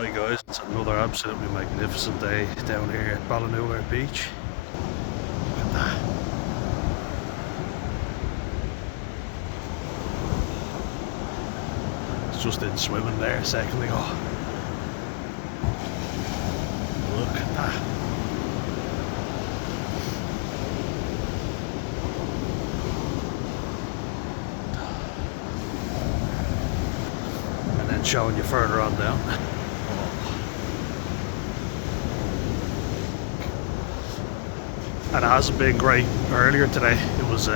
Hi guys, it's another absolutely magnificent day down here at Ballinoola Beach. Look at that. It's just in swimming there a second ago. Look at that. And then showing you further on down. And it hasn't been great earlier today. It was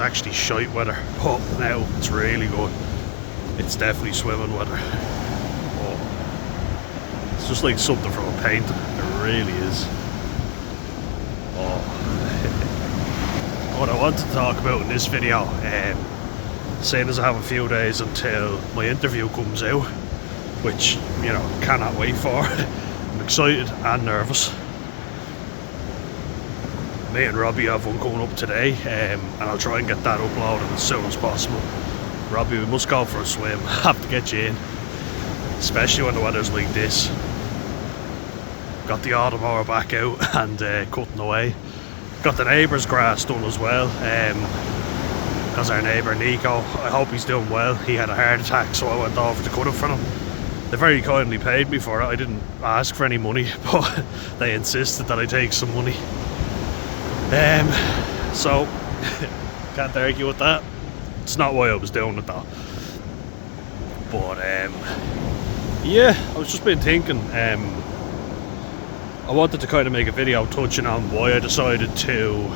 actually shite weather, but now it's really good. It's definitely swimming weather. Oh, it's just like something from a painting. It really is. Oh. What I want to talk about in this video, seeing as I have a few days until my interview comes out, which, you know, cannot wait for. I'm excited and nervous. Me and Robbie have one coming up today, and I'll try and get that uploaded as soon as possible. Robbie, we must go for a swim. Have to get you in, especially when the weather's like this. Got the auto mower back out and cutting away. Got the neighbour's grass done as well, because our neighbour Nico, I hope he's doing well. He had a heart attack, so I went over to cut it for him. They very kindly paid me for it. I didn't ask for any money, but they insisted that I take some money. So can't argue with that. It's not why I was doing it though. But yeah, I was just been thinking, I wanted to kind of make a video touching on why I decided to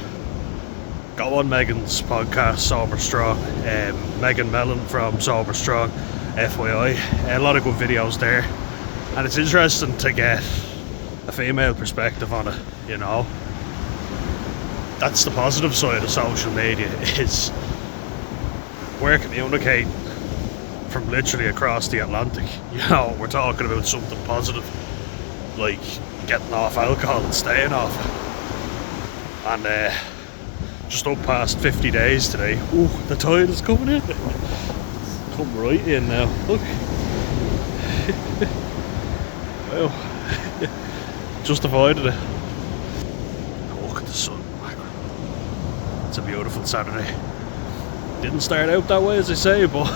go on Megan's podcast, Sober Strong. Megan Mellon from Sober Strong, FYI. A lot of good videos there, and it's interesting to get a female perspective on it, you know. That's the positive side of social media, is we're communicating from literally across the Atlantic. You know, we're talking about something positive, like getting off alcohol and staying off it. And just up past 50 days today. Ooh, the tide is coming in. Come right in now, look. Wow. Just avoided it. Look at the sun. It's a beautiful Saturday. Didn't start out that way, as I say, but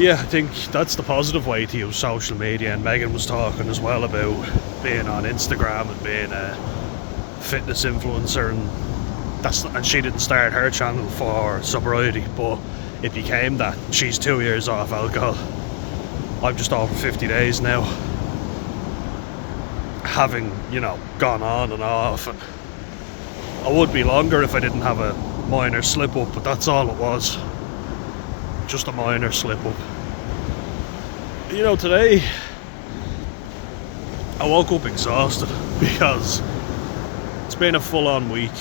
yeah, I think that's the positive way to use social media. And Megan was talking as well about being on Instagram and being a fitness influencer, and she didn't start her channel for sobriety, but it became that. She's 2 years off alcohol. I'm just over 50 days now, having, you know, gone on and off, and I would be longer if I didn't have a minor slip up, but that's all it was. Just a minor slip up. You know, today I woke up exhausted because it's been a full-on week.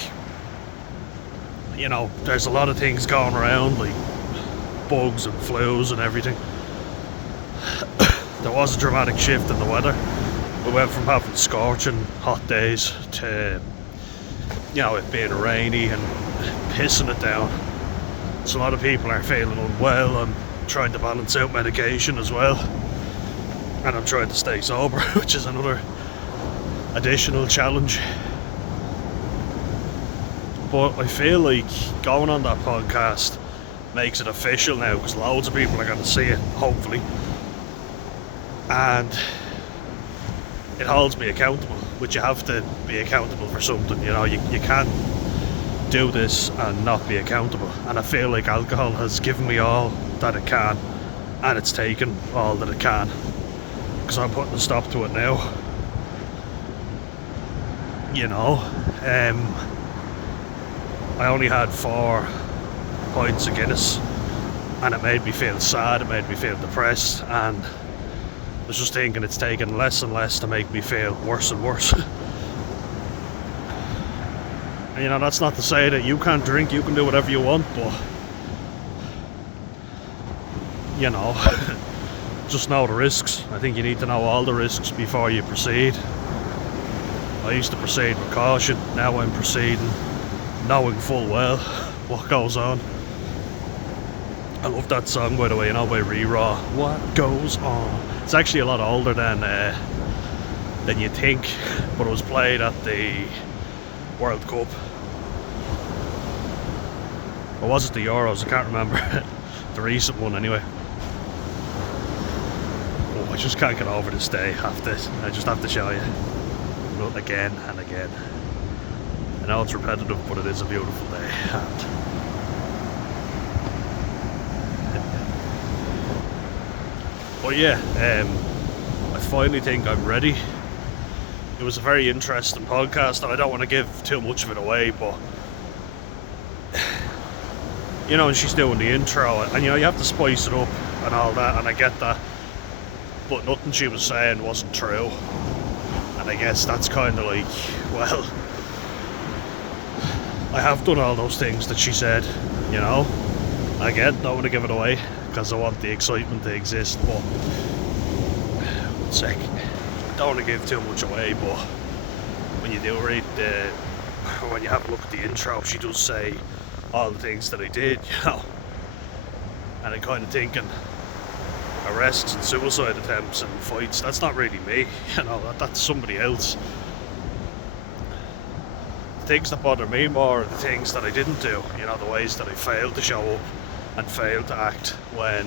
You know, there's a lot of things going around, like bugs and flus and everything. There was a dramatic shift in the weather. We went from having scorching hot days to, you know, it being rainy and pissing it down. So a lot of people are feeling unwell. I'm trying to balance out medication as well, and I'm trying to stay sober, which is another additional challenge. But I feel like going on that podcast makes it official now, because loads of people are going to see it, hopefully, and it holds me accountable, which you have to be accountable for something. You know, you can't do this and not be accountable. And I feel like alcohol has given me all that it can, and it's taken all that it can, because I'm putting a stop to it now. You know, I only had 4 pints of Guinness, and it made me feel sad, it made me feel depressed, and I was just thinking it's taken less and less to make me feel worse and worse. And, you know, that's not to say that you can't drink, you can do whatever you want, but, you know, just know the risks. I think you need to know all the risks before you proceed. I used to proceed with caution, now I'm proceeding knowing full well what goes on. I love that song, by the way, by Re-Raw. What goes on? It's actually a lot older than you think, but it was played at the World Cup. Or was it the Euros? I can't remember. The recent one, anyway. Oh, I just can't get over this day. I just have to show you. Again and again. I know it's repetitive, but it is a beautiful day. But yeah, I finally think I'm ready. It was a very interesting podcast, and I don't want to give too much of it away, but and she's doing the intro, and you have to spice it up and all that, and I get that, but nothing she was saying wasn't true, and I guess that's kind of like, well, I have done all those things that she said, again, don't want to give it away, because I want the excitement to exist, but, 1 sec, don't want to give too much away, but when you do read when you have a look at the intro, she does say all the things that I did, and I'm kind of thinking, arrests and suicide attempts and fights, that's not really me, that's somebody else. The things that bother me more are the things that I didn't do, the ways that I failed to show up and failed to act when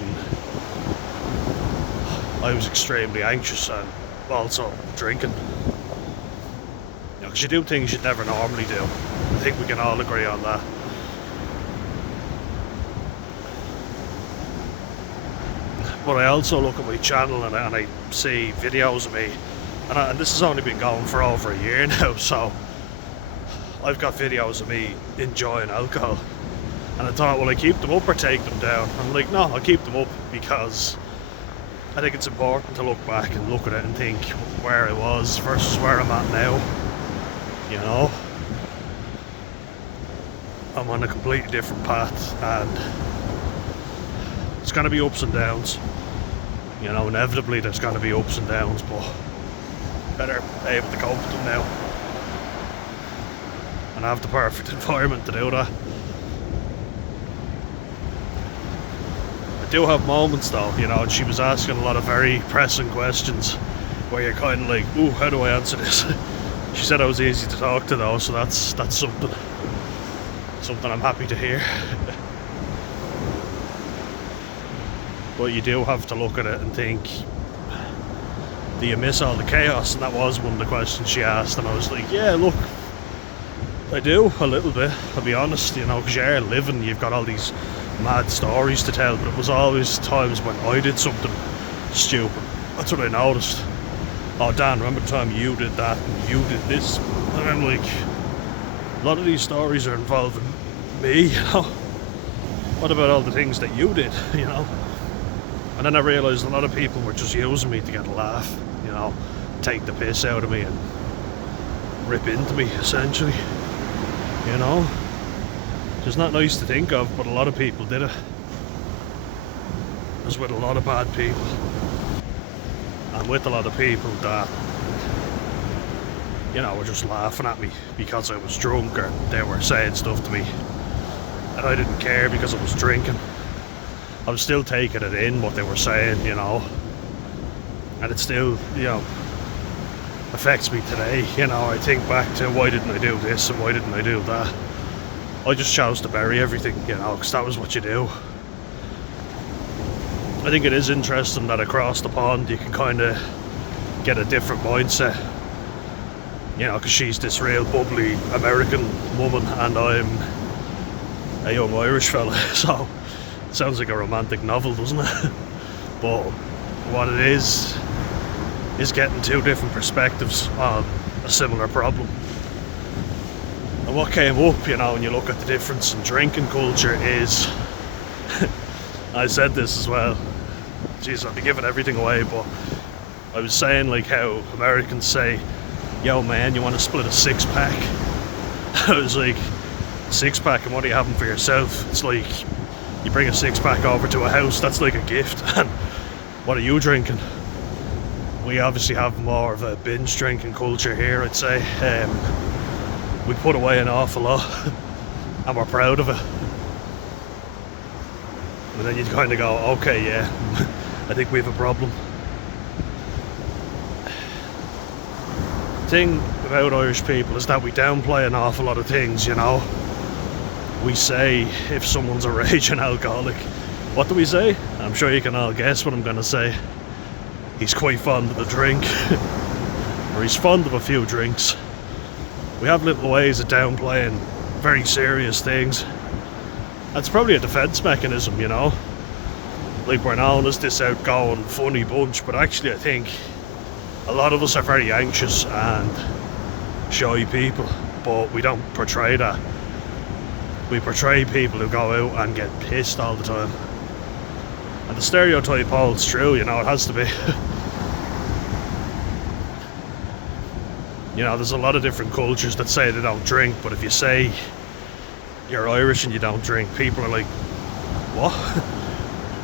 I was extremely anxious and also drinking. Because you do things you'd never normally do. I think we can all agree on that. But I also look at my channel and I see videos of me, and this has only been going for over a year now, so I've got videos of me enjoying alcohol, and I thought, will I keep them up or take them down? I'm like, no, I'll keep them up, because I think it's important to look back and look at it and think where I was versus where I'm at now. I'm on a completely different path, and it's going to be ups and downs. Inevitably there's going to be ups and downs, but better be able to cope with them now. And have the perfect environment to do that. I do have moments though, and she was asking a lot of very pressing questions where you're kind of like, ooh, how do I answer this? She said I was easy to talk to though, so that's something I'm happy to hear. But you do have to look at it and think, do you miss all the chaos? And that was one of the questions she asked, and I was like, yeah, look, I do, a little bit, I'll be honest, because you're living, you've got all these mad stories to tell, but it was always times when I did something stupid. That's what I noticed. Oh, Dan, remember the time you did that and you did this? And I'm like, a lot of these stories are involving me, What about all the things that you did, And then I realised a lot of people were just using me to get a laugh, take the piss out of me and rip into me, essentially, It's not nice to think of, but a lot of people did it. As with a lot of bad people. And with a lot of people that, were just laughing at me because I was drunk, or they were saying stuff to me and I didn't care because I was drinking. I was still taking it in, what they were saying, and it still, affects me today. I think back to, why didn't I do this and why didn't I do that? I just chose to bury everything, because that was what you do. I think it is interesting that across the pond you can kind of get a different mindset, because she's this real bubbly American woman and I'm a young Irish fella, so it sounds like a romantic novel, doesn't it? But what it is getting two different perspectives on a similar problem. And what came up, when you look at the difference in drinking culture is, I said this as well, jeez, I'll be giving everything away, but I was saying like how Americans say, yo man, you want to split a 6-pack? I was like, 6-pack, and what are you having for yourself? It's like, you bring a 6-pack over to a house, that's like a gift, and what are you drinking? We obviously have more of a binge drinking culture here, I'd say. We put away an awful lot, and we're proud of it. And then you'd kind of go, okay, yeah, I think we have a problem. The thing about Irish people is that we downplay an awful lot of things, you know. We say if someone's a raging alcoholic, what do we say? I'm sure you can all guess what I'm going to say. He's quite fond of the drink, or he's fond of a few drinks. We have little ways of downplaying very serious things. That's probably a defence mechanism, you know. Like, we're known as this outgoing, funny bunch, but actually I think a lot of us are very anxious and shy people, but we don't portray that. We portray people who go out and get pissed all the time. And the stereotype holds true, you know, it has to be. You know, there's a lot of different cultures that say they don't drink, but if you say you're Irish and you don't drink, people are like, what?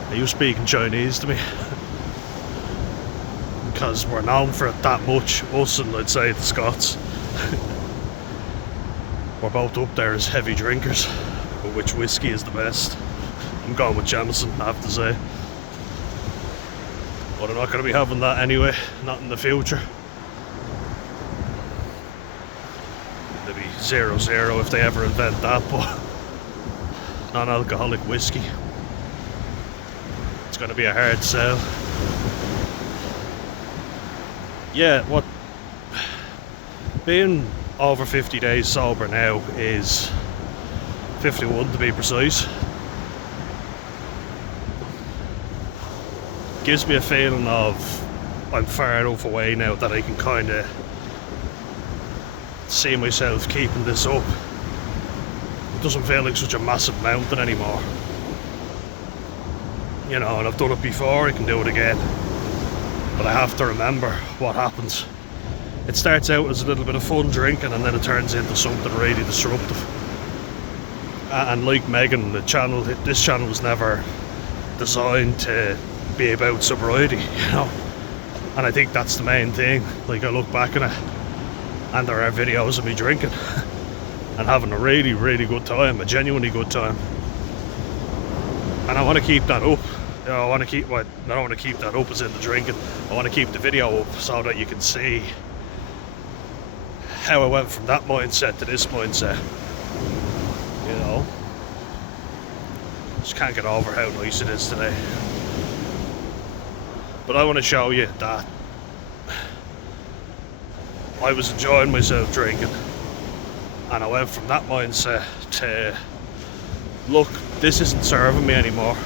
Are you speaking Chinese to me? Because we're known for it that much, us and I'd say the Scots. We're both up there as heavy drinkers, but which whiskey is the best? I'm going with Jameson, I have to say. But I'm not going to be having that anyway, not in the future. Maybe 0-0 if they ever invent that, but non-alcoholic whiskey. It's going to be a hard sell. Yeah, what being over 50 days sober now is 51 to be precise. Gives me a feeling of I'm far enough away now that I can kind of see myself keeping this up. It doesn't feel like such a massive mountain anymore. You know, and I've done it before, I can do it again. But I have to remember what happens. It starts out as a little bit of fun drinking and then it turns into something really disruptive. And like Megan, this channel was never designed to be about sobriety, you know. And I think that's the main thing. Like, I look back on it and there are videos of me drinking and having a really, really good time, a genuinely good time. And I want to keep that up. You know, I don't want to keep that up as in the drinking. I want to keep the video up so that you can see how I went from that mindset to this mindset. You know, just can't get over how nice it is today. But I want to show you that I was enjoying myself drinking, and I went from that mindset to, look, this isn't serving me anymore.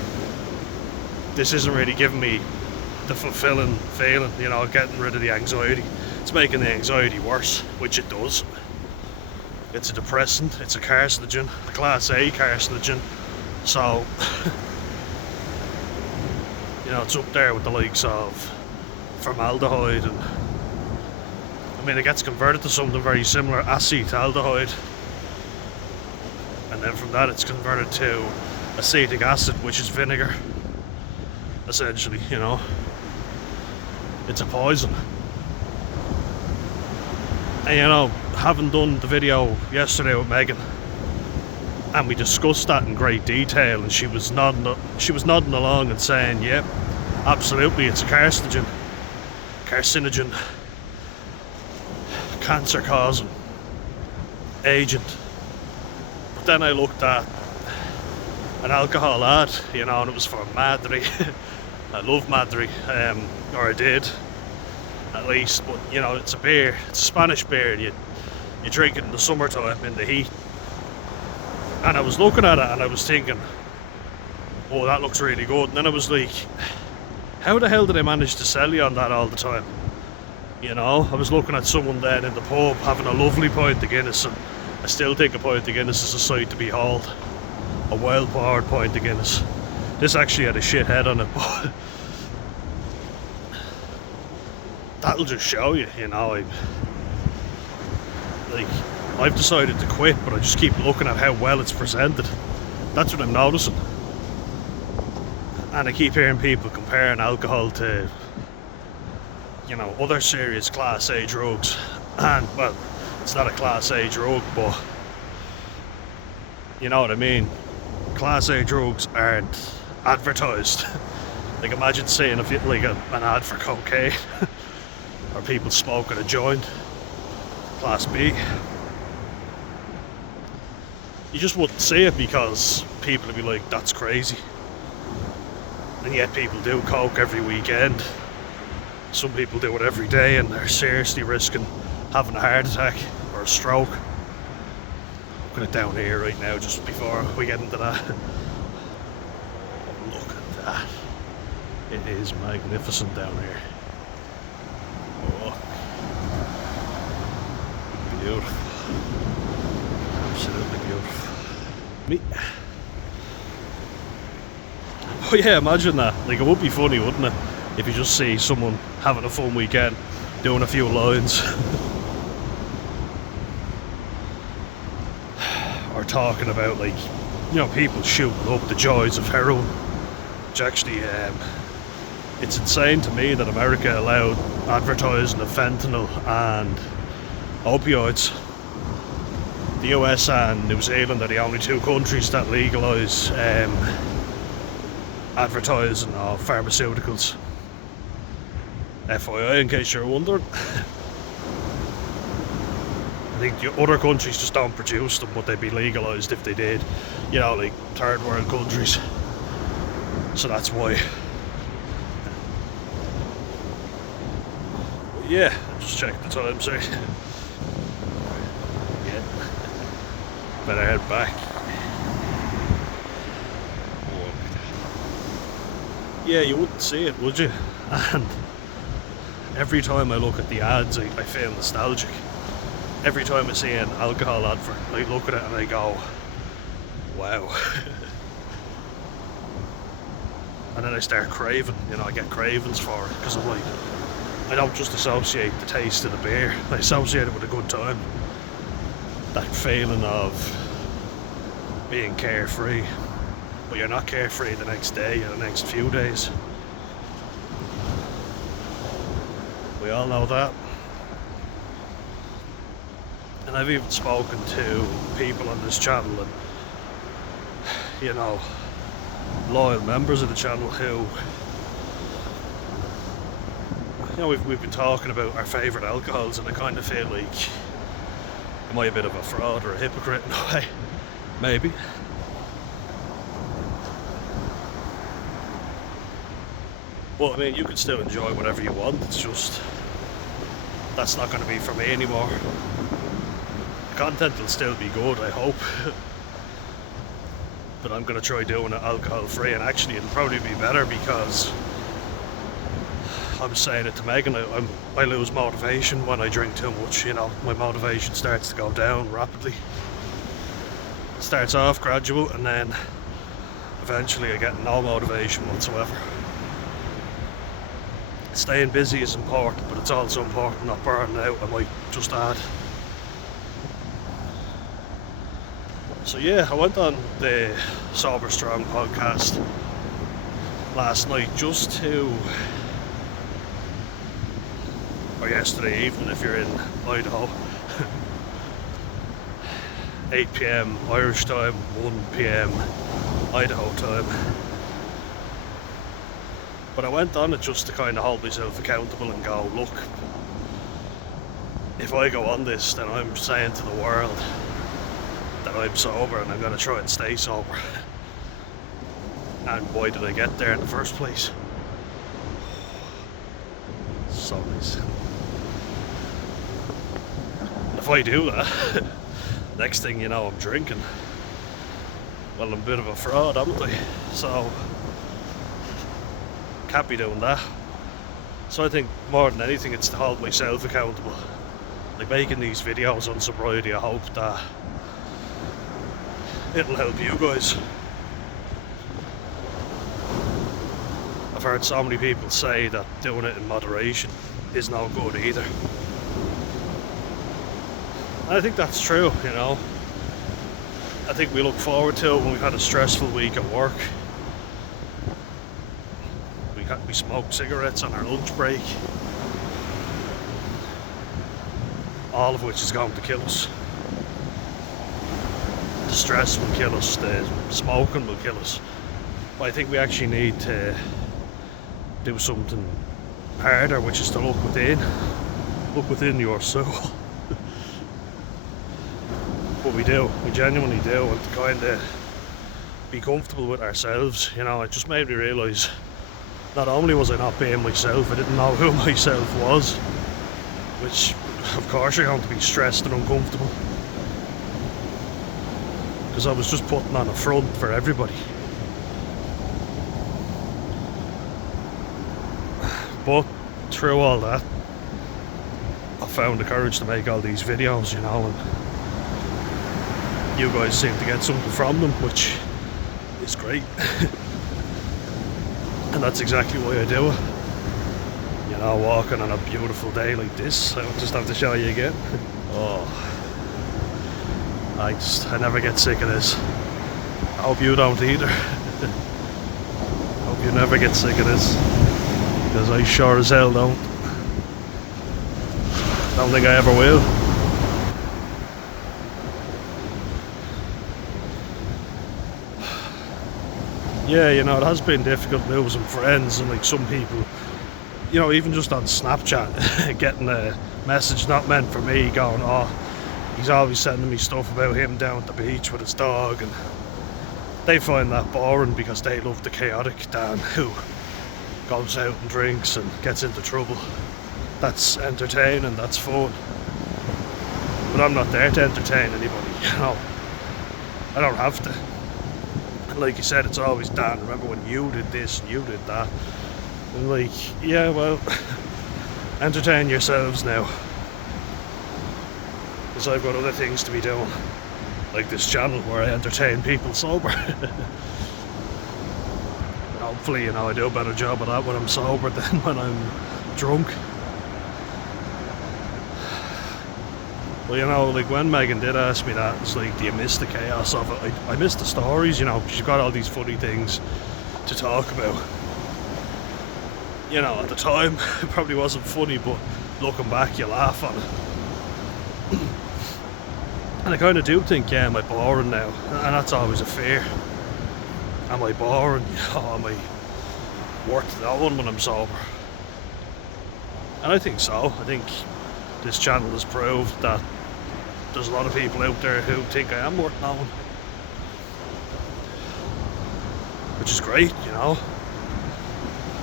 This isn't really giving me the fulfilling feeling, you know, getting rid of the anxiety. It's making the anxiety worse, which it does. It's a depressant, it's a carcinogen, a class A carcinogen. So, you know, it's up there with the likes of formaldehyde, and I mean, it gets converted to something very similar, acetaldehyde. And then from that it's converted to acetic acid, which is vinegar. Essentially, you know, it's a poison. And you know, having done the video yesterday with Megan, and we discussed that in great detail, and she was nodding along and saying, yep, absolutely, it's a carcinogen, cancer causing agent. But then I looked at an alcohol ad, you know, and it was for Madri. I love Madri, or I did, at least. But you know, it's a beer, it's a Spanish beer, and you drink it in the summertime in the heat. And I was looking at it and I was thinking, oh, that looks really good. And then I was like, how the hell did I manage to sell you on that all the time? You know, I was looking at someone then in the pub having a lovely pint of Guinness, and I still think a pint of Guinness is a sight to behold. A well-poured pint of Guinness. This actually had a shit head on it, but that'll just show you, you know, I've decided to quit, but I just keep looking at how well it's presented. That's what I'm noticing. And I keep hearing people comparing alcohol to, you know, other serious class A drugs. And, well, it's not a class A drug, but you know what I mean. Class A drugs aren't advertised. Like imagine seeing an ad for cocaine or people smoking a joint, class B. You just wouldn't see it because people would be like, that's crazy. And yet people do coke every weekend. Some people do it every day and they're seriously risking having a heart attack or a stroke. Looking at down here right now just before we get into that. Oh, look at that. It is magnificent down here. Oh. Beautiful. Absolutely beautiful. Me. Oh yeah, imagine that. Like it would be funny, wouldn't it? If you just see someone having a fun weekend, doing a few lines. Or talking about, like, you know, people shooting up the joys of heroin. Which actually, it's insane to me that America allowed advertising of fentanyl and opioids. The US and New Zealand are the only two countries that legalise advertising of pharmaceuticals. FYI, in case you're wondering. I think the other countries just don't produce them, but they'd be legalised if they did. You know, like third world countries. So that's why. Yeah, just check the time, sorry. Yeah. Better head back. Yeah, you wouldn't see it, would you? And every time I look at the ads, I feel nostalgic. Every time I see an alcohol advert, I look at it and I go, wow. And then I start craving, you know, I get cravings for it, because I'm like, I don't just associate the taste of the beer, I associate it with a good time. That feeling of being carefree, but you're not carefree the next day or the next few days. We all know that. And I've even spoken to people on this channel and, you know, loyal members of the channel who, you know, we've been talking about our favourite alcohols, and I kind of feel like, am I a bit of a fraud or a hypocrite in a way? Maybe. Well, I mean, you can still enjoy whatever you want, it's just, that's not going to be for me anymore. The content will still be good, I hope. But I'm going to try doing it alcohol free, and actually it'll probably be better because I was saying it to Megan, I lose motivation when I drink too much, you know, my motivation starts to go down rapidly. It starts off gradual and then eventually I get no motivation whatsoever. Staying busy is important, but it's also important not burning out, I might just add. So yeah, I went on the Sober Strong podcast last night just to, or yesterday evening if you're in Idaho, 8 PM Irish time, 1 PM Idaho time. But I went on it just to kind of hold myself accountable and go, look, if I go on this, then I'm saying to the world that I'm sober and I'm going to try and stay sober. And why did I get there in the first place? So nice. And if I do that, next thing you know I'm drinking. Well, I'm a bit of a fraud, haven't I? So can't be doing that. So I think more than anything it's to hold myself accountable. Like making these videos on sobriety, I hope that it'll help you guys. I've heard so many people say that doing it in moderation is no good either. And I think that's true, you know. I think we look forward to it when we've had a stressful week at work. We smoke cigarettes on our lunch break. All of which is going to kill us. The stress will kill us, the smoking will kill us. But I think we actually need to do something harder, which is to look within your soul. But we genuinely do, and to kind of be comfortable with ourselves. You know, it just made me realise not only was I not being myself, I didn't know who myself was, which of course you're going to be stressed and uncomfortable, because I was just putting on a front for everybody. But through all that, I found the courage to make all these videos, you know, and you guys seem to get something from them, which is great. And that's exactly why I do it. You know, walking on a beautiful day like this, I just have to show you again. Oh, I never get sick of this. I hope you don't either. Hope you never get sick of this, because I sure as hell don't. Don't think I ever will. Yeah, you know, it has been difficult losing friends, and like some people, you know, even just on Snapchat, getting a message not meant for me going, oh, he's always sending me stuff about him down at the beach with his dog, and they find that boring because they love the chaotic Dan who goes out and drinks and gets into trouble. That's entertaining, that's fun. But I'm not there to entertain anybody, you know. I don't have to. Like you said, it's always Dan, remember when you did this and you did that. And like, yeah, well, entertain yourselves now, because I've got other things to be doing, like this channel where I entertain people sober. Hopefully, you know, I do a better job of that when I'm sober than when I'm drunk. Well, you know, like when Megan did ask me that, it's like, do you miss the chaos of it? I miss the stories, you know, because you've got all these funny things to talk about. You know, at the time, it probably wasn't funny, but looking back, you laugh on it. And I kind of do think, yeah, am I boring now? And that's always a fear. Am I boring? You know, am I worth knowing when I'm sober? And I think so. I think this channel has proved that there's a lot of people out there who think I am worth knowing, which is great, you know,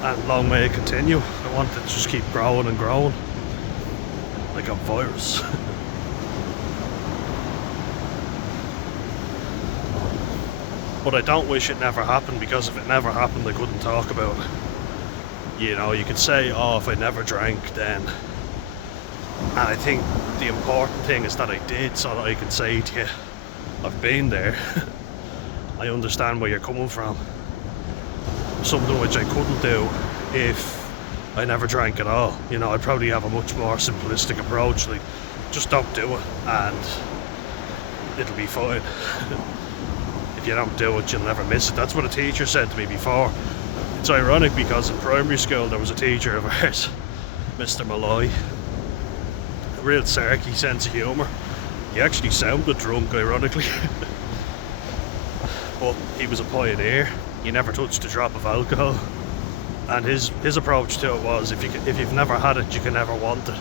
and long may it continue. I want it to just keep growing and growing like a virus. But I don't wish it never happened, because if it never happened I couldn't talk about it. You know, you could say, oh, if I never drank then. And I think the important thing is that I did, so that I can say to you, I've been there. I understand where you're coming from. Something which I couldn't do if I never drank at all. You know, I'd probably have a much more simplistic approach, like, just don't do it and it'll be fine. If you don't do it, you'll never miss it. That's what a teacher said to me before. It's ironic because in primary school there was a teacher of ours, Mr. Malloy. A real sarky sense of humour. He actually sounded drunk, ironically. But he was a pioneer. He never touched a drop of alcohol. And his approach to it was, if you've never had it, you can never want it.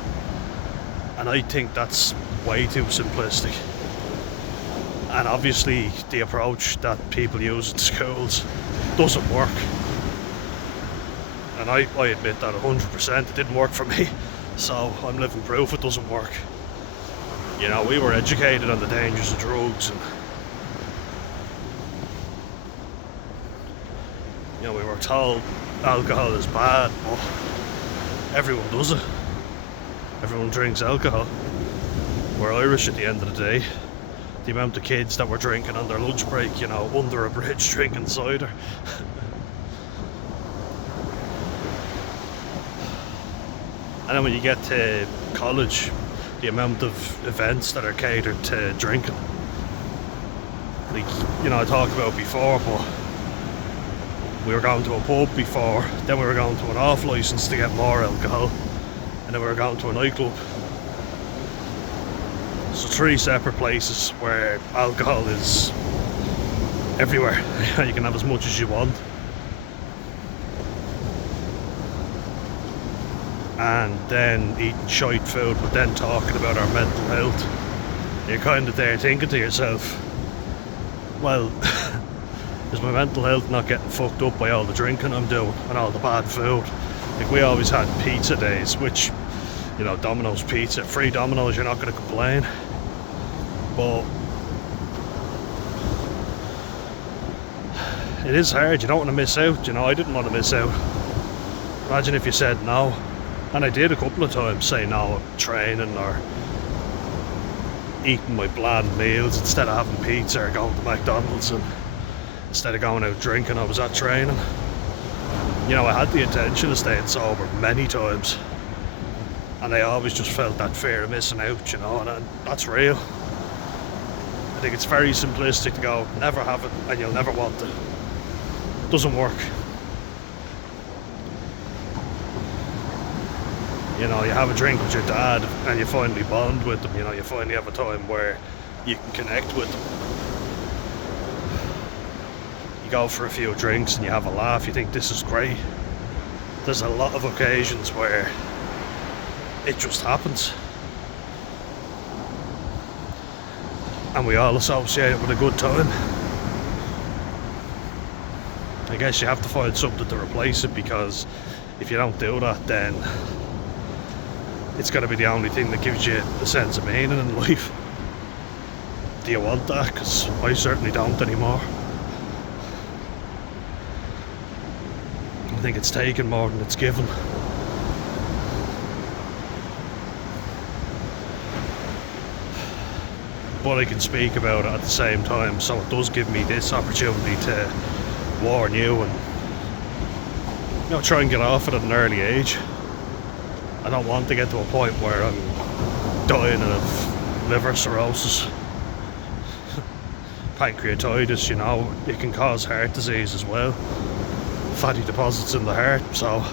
And I think that's way too simplistic. And obviously the approach that people use in schools doesn't work. And I admit that 100%. It didn't work for me. So I'm living proof it doesn't work. You know, we were educated on the dangers of drugs, and you know, we were told alcohol is bad, but everyone does it. Everyone drinks alcohol. We're Irish at the end of the day. The amount of kids that were drinking on their lunch break, you know, under a bridge drinking cider. And then when you get to college, the amount of events that are catered to drinking. Like, you know, I talked about before, but we were going to a pub before, then we were going to an off licence to get more alcohol, and then we were going to a nightclub. So 3 separate places where alcohol is everywhere. You can have as much as you want. and then eating shite food, but then talking about our mental health, you're kind of there thinking to yourself, well, is my mental health not getting fucked up by all the drinking I'm doing and all the bad food? Like, we always had pizza days, which, you know, Domino's pizza, free Domino's, you're not going to complain. But it is hard, you don't want to miss out, you know. I didn't want to miss out. Imagine if you said no, and I did a couple of times say no, training or eating my bland meals instead of having pizza or going to McDonald's, and instead of going out drinking I was at training. You know, I had the intention of staying sober many times, and I always just felt that fear of missing out, you know, and that's real. I think it's very simplistic to go, never have it and you'll never want it. It doesn't work. You know, you have a drink with your dad and you finally bond with them, you know, you finally have a time where you can connect with them. You go for a few drinks and you have a laugh, you think this is great. There's a lot of occasions where it just happens. And we all associate it with a good time. I guess you have to find something to replace it, because if you don't do that, then it's going to be the only thing that gives you a sense of meaning in life. Do you want that? Because I certainly don't anymore. I think it's taken more than it's given. But I can speak about it at the same time, so it does give me this opportunity to warn you and, you know, try and get off it at an early age. I don't want to get to a point where I'm dying of liver cirrhosis, pancreatitis, you know. It can cause heart disease as well, fatty deposits in the heart. So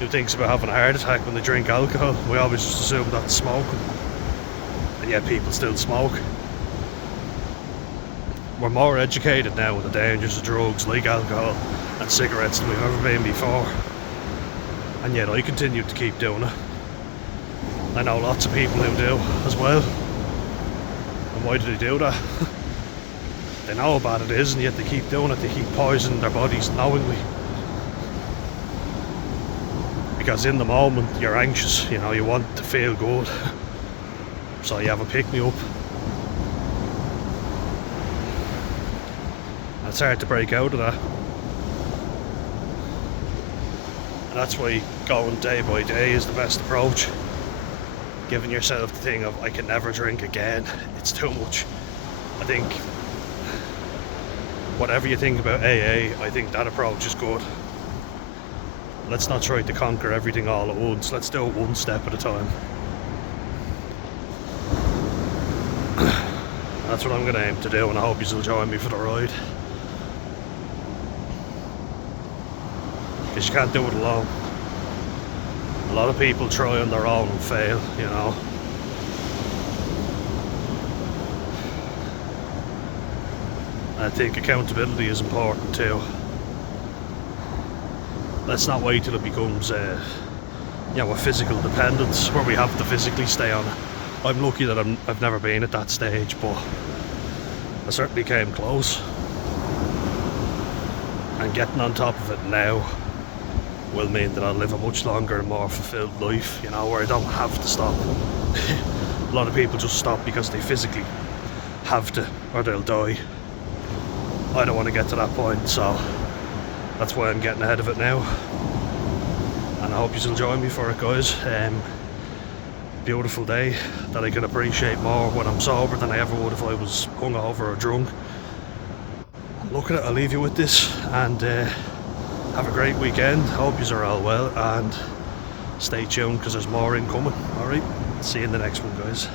who thinks about having a heart attack when they drink alcohol? We always just assume that's smoking, and yet people still smoke. We're more educated now with the dangers of drugs like alcohol and cigarettes than we've ever been before, and yet I continue to keep doing it. I know lots of people who do as well. And why do they do that? They know how bad it is, and yet they keep doing it. They keep poisoning their bodies knowingly. Because in the moment you're anxious, you know, you want to feel good. So you have a pick-me-up. It's hard to break out of that. And that's why going day by day is the best approach. Giving yourself the thing of, I can never drink again, it's too much. I think, whatever you think about AA, I think that approach is good. Let's not try to conquer everything all at once, let's do it one step at a time. That's what I'm going to aim to do, and I hope you'll join me for the ride. Because you can't do it alone. A lot of people try on their own and fail, you know. I think accountability is important too. Let's not wait till it becomes a physical dependence where we have to physically stay on it. I'm lucky that I've never been at that stage, but I certainly came close. And getting on top of it now will mean that I'll live a much longer and more fulfilled life, you know, where I don't have to stop. A lot of people just stop because they physically have to, or they'll die. I don't want to get to that point, so that's why I'm getting ahead of it now. And I hope you'll join me for it, guys. Beautiful day that I can appreciate more when I'm sober than I ever would if I was hungover or drunk. Look at it, I'll leave you with this, and have a great weekend. Hope yous are all well, and stay tuned because there's more incoming. Alright, see you in the next one, guys.